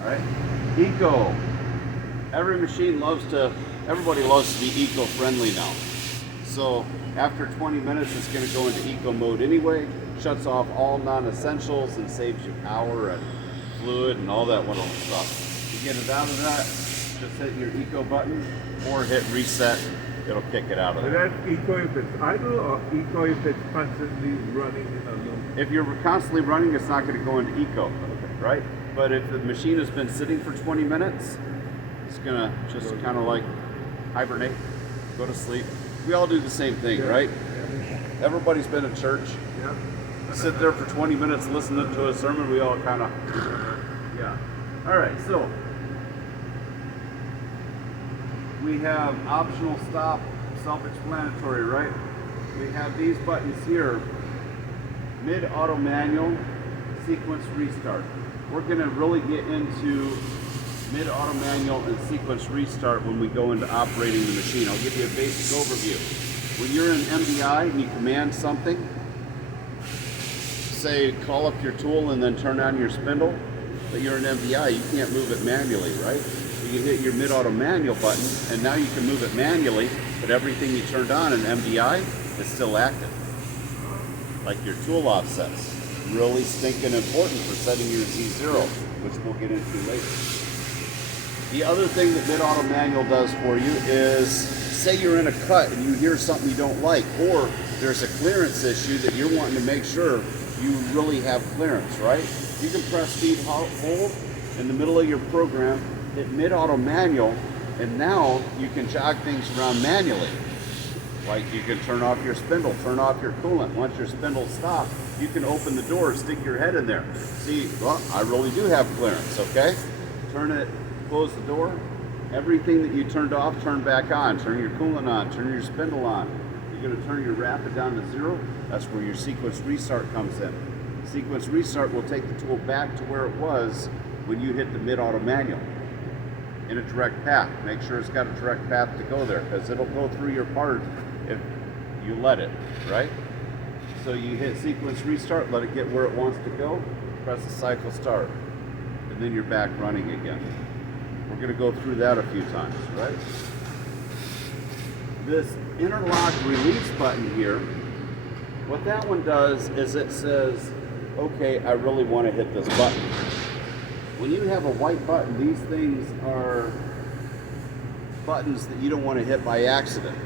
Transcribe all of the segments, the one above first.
All right, eco. Everybody loves to be eco-friendly now. So after 20 minutes, it's going to go into eco mode anyway. Shuts off all non-essentials and saves you power and fluid and all that wonderful stuff. To get it out of that, just hit your eco button or hit reset. It'll kick it out of So there. that's eco if it's idle or eco if it's constantly running in a loop? If you're constantly running, it's not going to go into eco, right? But if the machine has been sitting for 20 minutes, it's going to just kind of like hibernate, go to sleep. We all do the same thing, right? Everybody's been at church. Yeah. Sit there for 20 minutes listening to a sermon. We all kind of, yeah. All right, so we have optional stop, self-explanatory, right? We have these buttons here, mid-auto manual, sequence restart. We're going to really get into mid-auto manual and sequence restart when we go into operating the machine. I'll give you a basic overview. When you're in MDI and you command something, say call up your tool and then turn on your spindle, but you're in MDI, you can't move it manually, right? You hit your mid-auto manual button and now you can move it manually, but everything you turned on in MDI is still active. Like your tool offsets. Really stinking important for setting your Z0, which we'll get into later. The other thing that mid-auto manual does for you is, say you're in a cut and you hear something you don't like, or there's a clearance issue that you're wanting to make sure you really have clearance, right? You can press speed hold in the middle of your program, hit mid-auto manual, and now you can jog things around manually. Like you can turn off your spindle, turn off your coolant. Once your spindle's stopped, you can open the door, stick your head in there. See, well, I really do have clearance, okay? Turn it, close the door. Everything that you turned off, turn back on. Turn your coolant on, turn your spindle on. You're gonna turn your rapid down to 0. That's where your sequence restart comes in. Sequence restart will take the tool back to where it was when you hit the mid-auto manual in a direct path. Make sure it's got a direct path to go there because it'll go through your part if you let it, right? So you hit sequence restart, let it get where it wants to go, press the cycle start, and then you're back running again. We're going to go through that a few times, right? This interlock release button here, what that one does is it says, okay, I really want to hit this button. When you have a white button, these things are buttons that you don't want to hit by accident.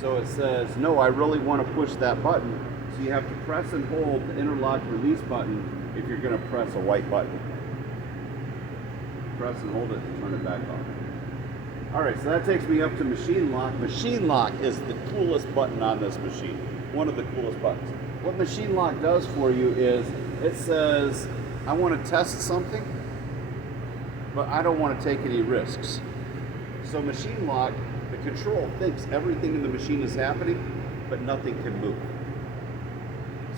So it says, no, I really want to push that button. So you have to press and hold the interlock release button if you're going to press a white button. Press and hold it and turn it back on. All right, so that takes me up to machine lock. Machine lock is the coolest button on this machine. One of the coolest buttons. What machine lock does for you is it says, I want to test something, but I don't want to take any risks. So machine lock, the control thinks everything in the machine is happening, but nothing can move.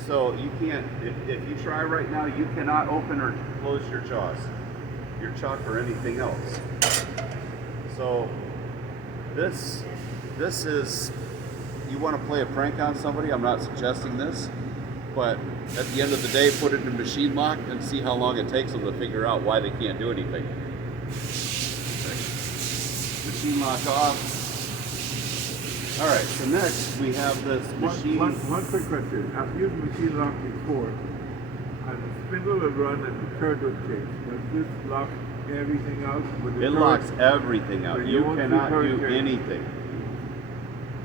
So you can't, if you try right now, you cannot open or close your jaws, your chuck or anything else. So this is, you want to play a prank on somebody, I'm not suggesting this, but at the end of the day, put it in machine lock and see how long it takes them to figure out why they can't do anything. Okay. Machine lock off. All right, so next we have this machine. One quick question. I've used machine lock before, and the spindle will run and the curve will change. Does this lock everything out? It locks everything out. So you cannot do change. anything.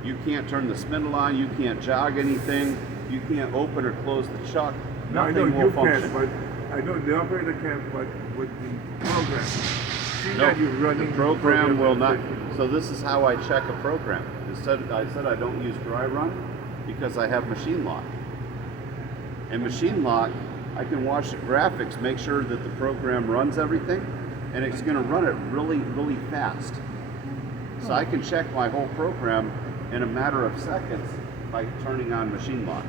You can't turn the spindle on. You can't jog anything. You can't open or close the chuck. No, I Nothing know will you function. can, but I know the operator can, but with the program. See No, that you're running the program will not. efficiently. So this is how I check a program. Instead, I said I don't use dry run because I have machine lock. And machine lock, I can watch the graphics, make sure that the program runs everything, and it's going to run it really, really fast. So I can check my whole program in a matter of seconds by turning on machine lock.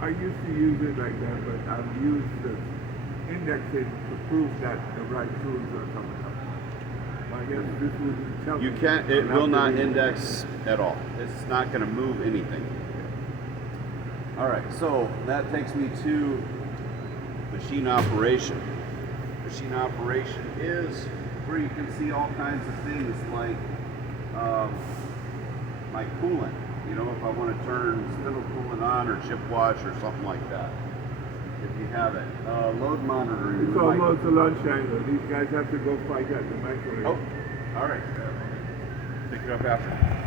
I used to use it like that, but I've used the indexing to prove that the right tools are coming up. I guess this would tell You me. can't, it I'll will not have to read it. index at all. It's not going to move anything. All right, so that takes me to machine operation. machine operation is where you can see all kinds of things like my coolant. You know, if I want to turn spindle coolant on or chip wash or something like that. If you have it. Load monitoring. It's almost a lunchtime. These guys have to go fight at the microwave. Oh, all right. Pick it up after.